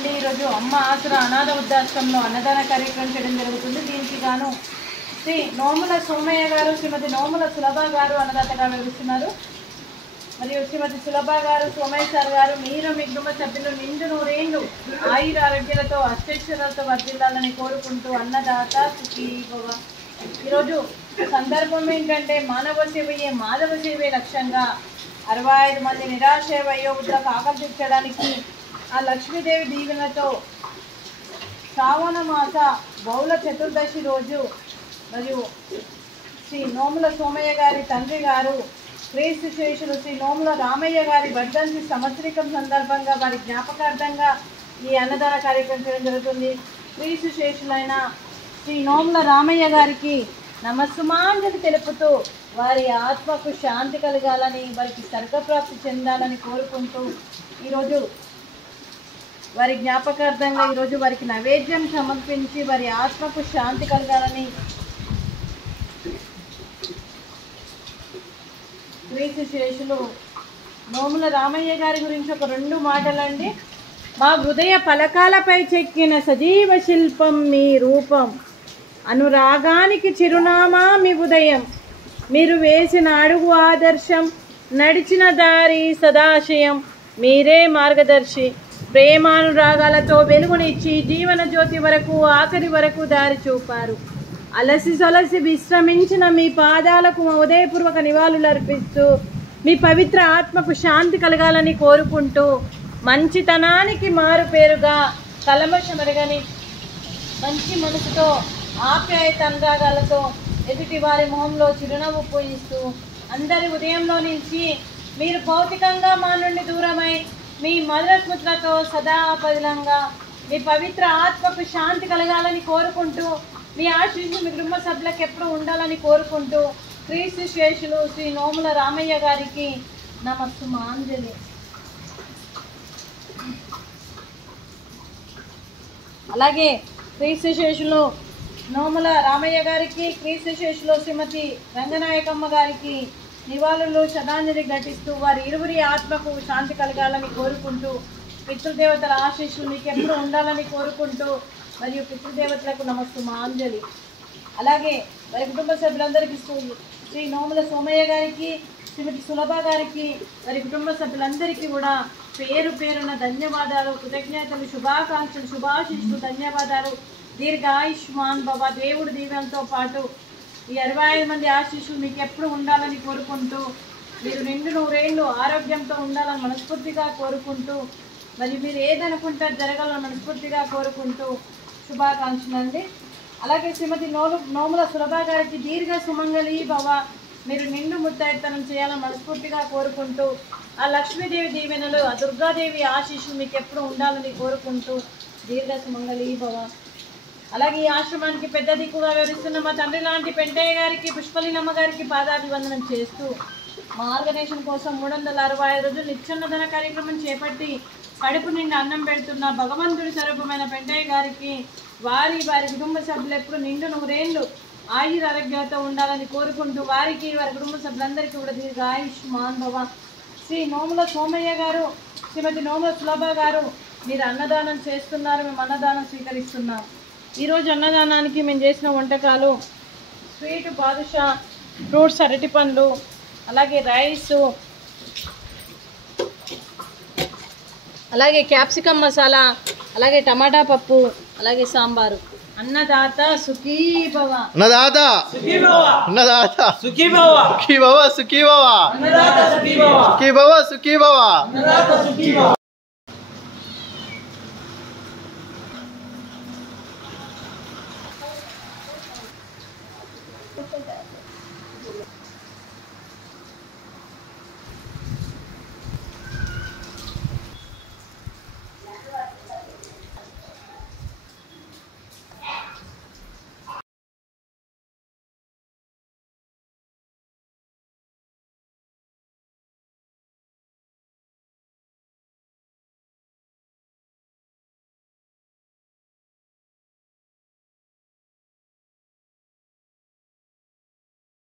అండి ఈరోజు అమ్మ ఆసరా అనాథ వృద్ధాశ్రమంలో అన్నదాన కార్యక్రమం చేయడం జరుగుతుంది. దీనికి గాను శ్రీ నోముల సోమయ్య గారు, శ్రీమతి నోముల సులభ గారు అన్నదాతగా వివరిస్తున్నారు. మరియు శ్రీమతి సులభ గారు, సోమయ్య సార్ గారు మీరు మీ కుటుంబ సభ్యులు నిండు నూరేళ్లు ఆయుర ఆరోగ్యాలతో అష్టైశ్వర్యాలతో వర్ధిల్లాలని కోరుకుంటూ అన్నదాత సుఖీ భవ. ఈరోజు సందర్భం ఏంటంటే మానవ సేవయే మాధవ సేవే లక్ష్యంగా 65 మంది నిరాశ వయోవృద్ధులకు ఆకలి తీర్చడానికి ఆ లక్ష్మీదేవి దీవెనతో శ్రావణ మాస బహుళ చతుర్దశి రోజు మరియు శ్రీ నోముల సోమయ్య గారి తండ్రి గారు క్రీస్తు శేషులు శ్రీ నోముల రామయ్య గారి వర్ధంతి సంవత్సరికం సందర్భంగా వారి జ్ఞాపకార్థంగా ఈ అన్నదాన కార్యక్రమం చేయడం జరుగుతుంది. క్రీస్తు శేషులైన శ్రీ నోముల రామయ్య గారికి నమస్సుమాంజలి తెలుపుతూ వారి ఆత్మకు శాంతి కలగాలని, వారికి స్వర్గప్రాప్తి చెందాలని కోరుకుంటూ ఈరోజు వారి జ్ఞాపకార్థంగా ఈరోజు వారికి నైవేద్యం సమర్పించి వారి ఆత్మకు శాంతి కలగాలని క్రీస్తు శేషులు నోముల రామయ్య గారి గురించి ఒక 2 మాటలండి. మా హృదయ పలకాలపై చెక్కిన సజీవ శిల్పం మీ రూపం, అనురాగానికి చిరునామా మీ ఉదయం, మీరు వేసిన అడుగు ఆదర్శం, నడిచిన దారి సదాశయం, మీరే మార్గదర్శి, ప్రేమానురాగాలతో వెలుగునిచ్చి జీవన జ్యోతి వరకు ఆఖరి వరకు దారి చూపారు. అలసి సొలసి విశ్రమించిన మీ పాదాలకు ఉదయపూర్వక నివాళులు అర్పిస్తూ మీ పవిత్ర ఆత్మకు శాంతి కలగాలని కోరుకుంటూ మంచితనానికి మారు పేరుగా కలమషమెరగని మంచి మనసుతో ఆప్యాయత అనురాగాలతో ఎదుటి వారి మొహంలో చిరునవ్వు పూయిస్తూ అందరి ఉదయంలో నుంచి మీరు భౌతికంగా మా నుండి దూరమై మీ మధుర స్మృతులతో సదా పదిలంగా మీ పవిత్ర ఆత్మకు శాంతి కలగాలని కోరుకుంటూ మీ ఆశీస్సులు మీ కుటుంబ సభ్యులకు ఎప్పుడు ఉండాలని కోరుకుంటూ క్రీస్తు శేషులు శ్రీ నోముల రామయ్య గారికి నమస్సుమాంజలి. అలాగే క్రీస్తు శేషులు నోముల రామయ్య గారికి, క్రీస్తు శేషులు శ్రీమతి రంగనాయకమ్మ గారికి నివాళులు శ్రద్ధాంజలి ఘటిస్తూ వారి ఇరువురి ఆత్మకు శాంతి కలగాలని కోరుకుంటూ పితృదేవతల ఆశీస్సులు మీకు ఎప్పుడు ఉండాలని కోరుకుంటూ మరియు పితృదేవతలకు నమస్సుమాంజలి. అలాగే వారి కుటుంబ సభ్యులందరికీ శ్రీ నోముల సోమయ్య గారికి, శ్రీమతి సులభ గారికి, వారి కుటుంబ సభ్యులందరికీ కూడా పేరు పేరున ధన్యవాదాలు, కృతజ్ఞతలు, శుభాకాంక్షలు, శుభాశీస్సులు, ధన్యవాదాలు. దీర్ఘాయుష్మాన్ భవ. దేవుడి దీవెనతో పాటు ఈ 65 మంది ఆశీస్సులు మీకు ఎప్పుడు ఉండాలని కోరుకుంటూ మీరు నిండు నూరేళ్లు ఆరోగ్యంతో ఉండాలని మనస్ఫూర్తిగా కోరుకుంటూ మరి మీరు ఏదనుకుంటే జరగాలని మనస్ఫూర్తిగా కోరుకుంటూ శుభాకాంక్షలు అండి. అలాగే శ్రీమతి నోముల సులభ గారికి దీర్ఘ సుమంగళి భవ, మీరు నిండు ముత్తైతనం చేయాలని మనస్ఫూర్తిగా కోరుకుంటూ ఆ లక్ష్మీదేవి దీవెనలు, ఆ దుర్గాదేవి ఆశీస్సులు మీకు ఎప్పుడు ఉండాలని కోరుకుంటూ దీర్ఘ సుమంగళి భవ. అలాగే ఈ ఆశ్రమానికి పెద్ద దిక్కుగా వివరిస్తున్న మా తండ్రి లాంటి పెంటయ్య గారికి, పుష్పలీనమ్మ గారికి పాదాభివందనం చేస్తూ మా ఆర్గనైజేషన్ కోసం 365 రోజులు నిత్యన్నదాన కార్యక్రమం చేపట్టి కడుపు నిండా అన్నం పెడుతున్న భగవంతుడి స్వరూపమైన పెంటయ్య గారికి, వారి కుటుంబ సభ్యులు ఎప్పుడు నిండు నూరేళ్లు ఆయుర ఆరోగ్యాలతో ఉండాలని కోరుకుంటూ వారికి, వారి కుటుంబ సభ్యులందరికీ కూడా దీర్ఘాయుష్మాన్ భవ. శ్రీ నోముల సోమయ్య గారు, శ్రీమతి నోముల సులభ గారు మీరు అన్నదానం చేస్తున్నారు, మేము అన్నదానం స్వీకరిస్తున్నాం. ఈరోజు అన్నదానానికి మేము చేసిన వంటకాలు స్వీట్ బాదుషా, ఫ్రూట్స్ అరటి పండ్లు, అలాగే రైసు, అలాగే క్యాప్సికమ్ మసాలా, అలాగే టమాటా పప్పు, అలాగే సాంబారు. అన్నదాత సుఖీ భవ. అన్నదాత సుఖీ భవ. అన్నదాత సుఖీ భవ. సుఖీ భవ సుఖీ భవ. అన్నదాత సుఖీ భవ. సుఖీ భవ సుఖీ భవ. అన్నదాత సుఖీ భవ.